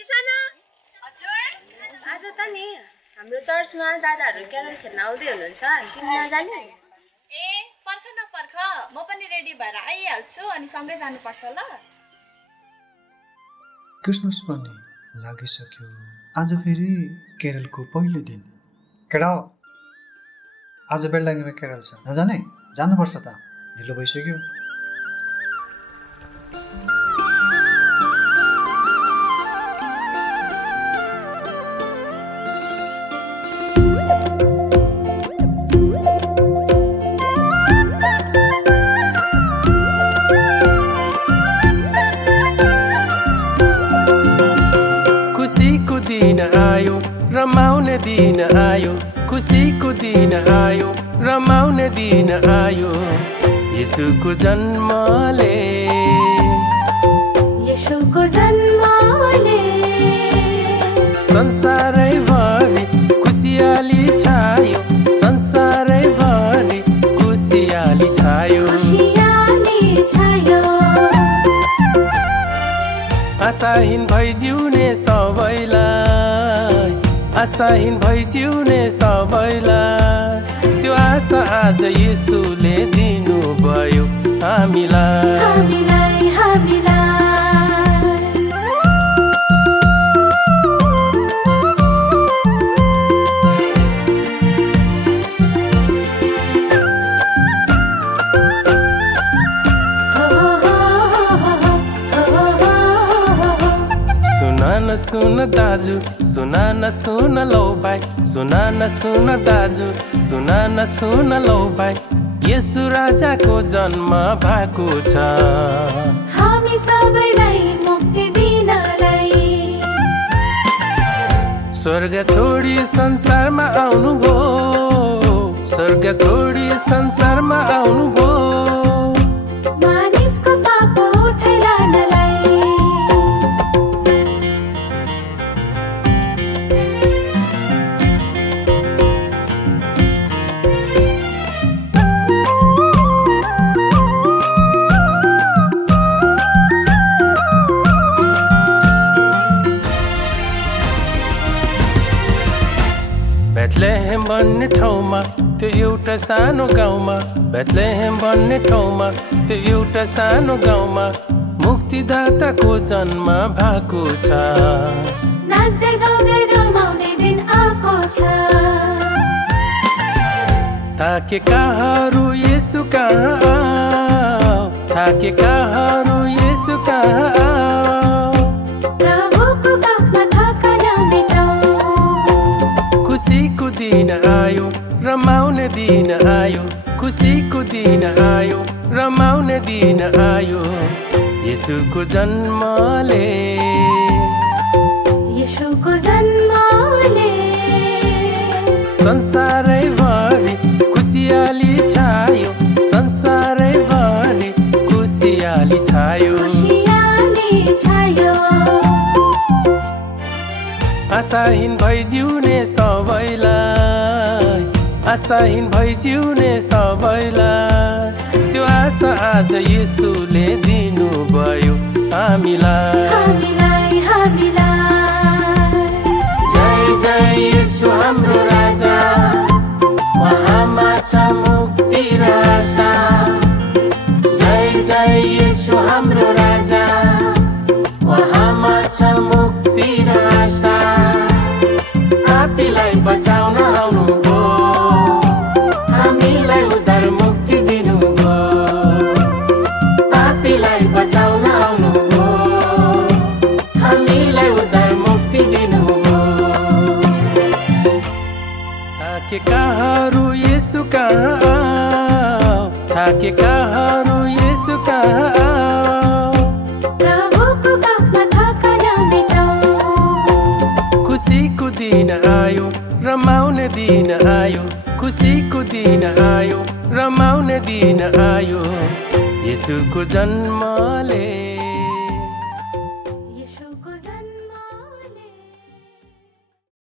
किसना हजुर आज त नि हाम्रो चर्चमा दादाहरु क्यारल खेल्न आउँदै हुनुहुन्छ तिमी नजाने ए पर्ख न पर्ख म पनि रेडी भएर आइहाल्छु अनि सँगै जानु पर्छ ल क्रिसमस पनि लागिसक्यो आज फेरि केरलको पहिलो दिन केडा आज बेलडाङ्गीमा केरल छ नजाने जानुपर्छ त ढिलो भइसक्यो रमाउने दिन आयो खुसीको दिन आयो रमाउने दिन आयो येशूको जन्मले संसारैभरि खुसियाली छायो संसारैभरि खुसियाली छायो आशाहीन भई जिउने सबैलाई आशाहीन भई जिउने सबैलाई त्यो आशा आज येशूले दिनुभयो हामीलाई सुन दाजु सुना न सुन लौ भाइ सुना न सुन दाजु सुना न सुन लौ भाइ येशू राजाको जन्म भएको छ हामी सबैलाई मुक्ति दिनलाई स्वर्ग छोडी संसारमा आउनुभयो स्वर्ग छोडी संसारमा आउनुभयो मानिसको पाप उठाइलानलाई बेथलेहेम भन्ने ठाउँमा त्यो एउटा सानो गाउँमा बेथलेहेम भन्ने ठाउँमा त्यो एउटा सानो गाउँमा मुक्तिदाताको जन्म भएको छ नाच्दै गाउँदै रमाउने दिन आएको छ थाकेकाहरू येशू कहाँ आऊ थाकेकाहरू येशू कहाँ आऊ प्रभुको काखमा थकान मेटाऊ खुसीको दिन आयो रमाउने दिन आयो खुसीको दिन आयो रमाउने दिन आयो येशूको जन्मले संसारैभरि खुसियाली छायो संसारैभरि खुसियाली छायो आशाहीन भई जिउने सबैलाई आशाहीन भई जिउने सबैलाई त्यो आशा आज येशूले दिनुभयो हामीलाई जय जय येशू हाम्रो राजा उहाँमा छ मुक्ति र आशा जय जय येशू हाम्रो राजा उहाँमा छ मुक्ति र आशा पापीलाई बचाउन आउनुभयो हामीलाई उद्धार मुक्ति दिनुभयो पापीलाई बचाउन आउनुभयो हामीलाई उद्धार मुक्ति दिनुभयो थाकेकाहरू येशू कहाँ आऊ थाकेकाहरू येशू कहाँ आऊ प्रभुको काखमा थकान मेटाऊ खुसीको दिन आयो रमाउने दिन आयो खुसीको दिन आयो रमाउने दिन आयो येशूको जन्मले